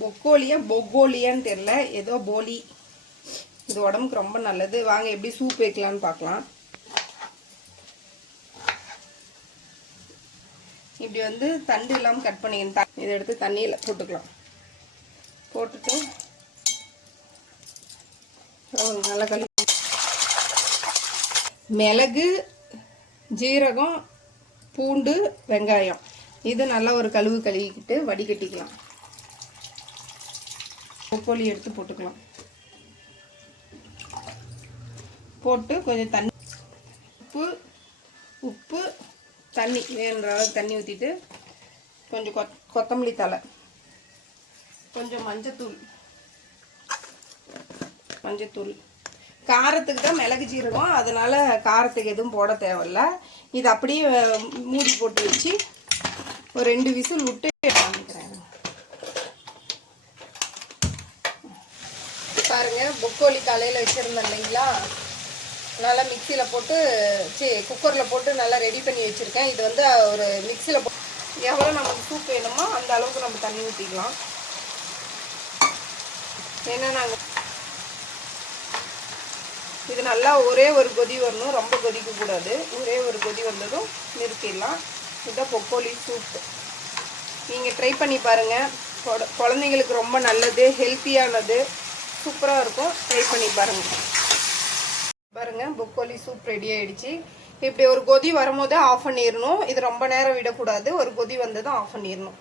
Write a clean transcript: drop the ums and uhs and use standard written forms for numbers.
பொக்கோலியான்னு தெரியல, ஏதோ போலி. இது உடம்புக்கு ரொம்ப நல்லது. வாங்க எப்படி சூப் வைக்கலான்னு பார்க்கலாம். இப்படி வந்து தண்டு இல்லாமல் கட் பண்ணிக்கணும். இதை எடுத்து தண்ணியில் போட்டுக்கலாம். போட்டுட்டு நல்லா கழுவி மிளகு, ஜீரகம், பூண்டு, வெங்காயம் இது நல்லா ஒரு கழுவிக்கிட்டு வடிகட்டிக்கலாம். பொக்கோலி எடுத்து போட்டுக்கலாம். போட்டு கொஞ்சம் தண்ணி, உப்பு தண்ணி வேணுன்ற அளவுக்கு தண்ணி ஊற்றிட்டு கொஞ்சம் கொத்தமல்லி தழை, கொஞ்சம் மஞ்சத்தூள். காரத்துக்கு தான் மிளகு ஜீரகம், அதனால காரத்துக்கு எதுவும் போட தேவையில்ல. இது அப்படியே மூடி போட்டு வச்சு ஒரு 2 விசில் விட்டு காமிக்கிறேன். பாருங்க, பொக்கோலி காலையில் வச்சுருந்தேன் இல்லைங்களா, நல்லா மிக்சியில் போட்டு குக்கரில் போட்டு நல்லா ரெடி பண்ணி வச்சுருக்கேன். இது வந்து ஒரு மிக்சியில் போட்டு எவ்வளோ நமக்கு சூப் வேணுமோ அந்த அளவுக்கு நம்ம தண்ணி ஊற்றிக்கலாம். ஏன்னா நாங்கள் இது நல்லா ஒரே ஒரு கொதி வரணும், ரொம்ப கொதிக்கக்கூடாது. ஒரே ஒரு கொதி வந்ததும் நிறுத்திடலாம். இதுதான் பொக்கோலி சூப். நீங்கள் ட்ரை பண்ணி பாருங்கள். குழந்தைங்களுக்கு ரொம்ப நல்லது, ஹெல்த்தியானது, சூப்பராக இருக்கும். ட்ரை பண்ணி பாருங்கள். பொக்கோலி சூப் ரெடி ஆகிடுச்சு. இப்படி ஒரு கொதி வரும்போது ஆஃப் பண்ணிடணும். இது ரொம்ப நேரம் விடக்கூடாது. ஒரு கொதி வந்ததும் ஆஃப் பண்ணிடணும்.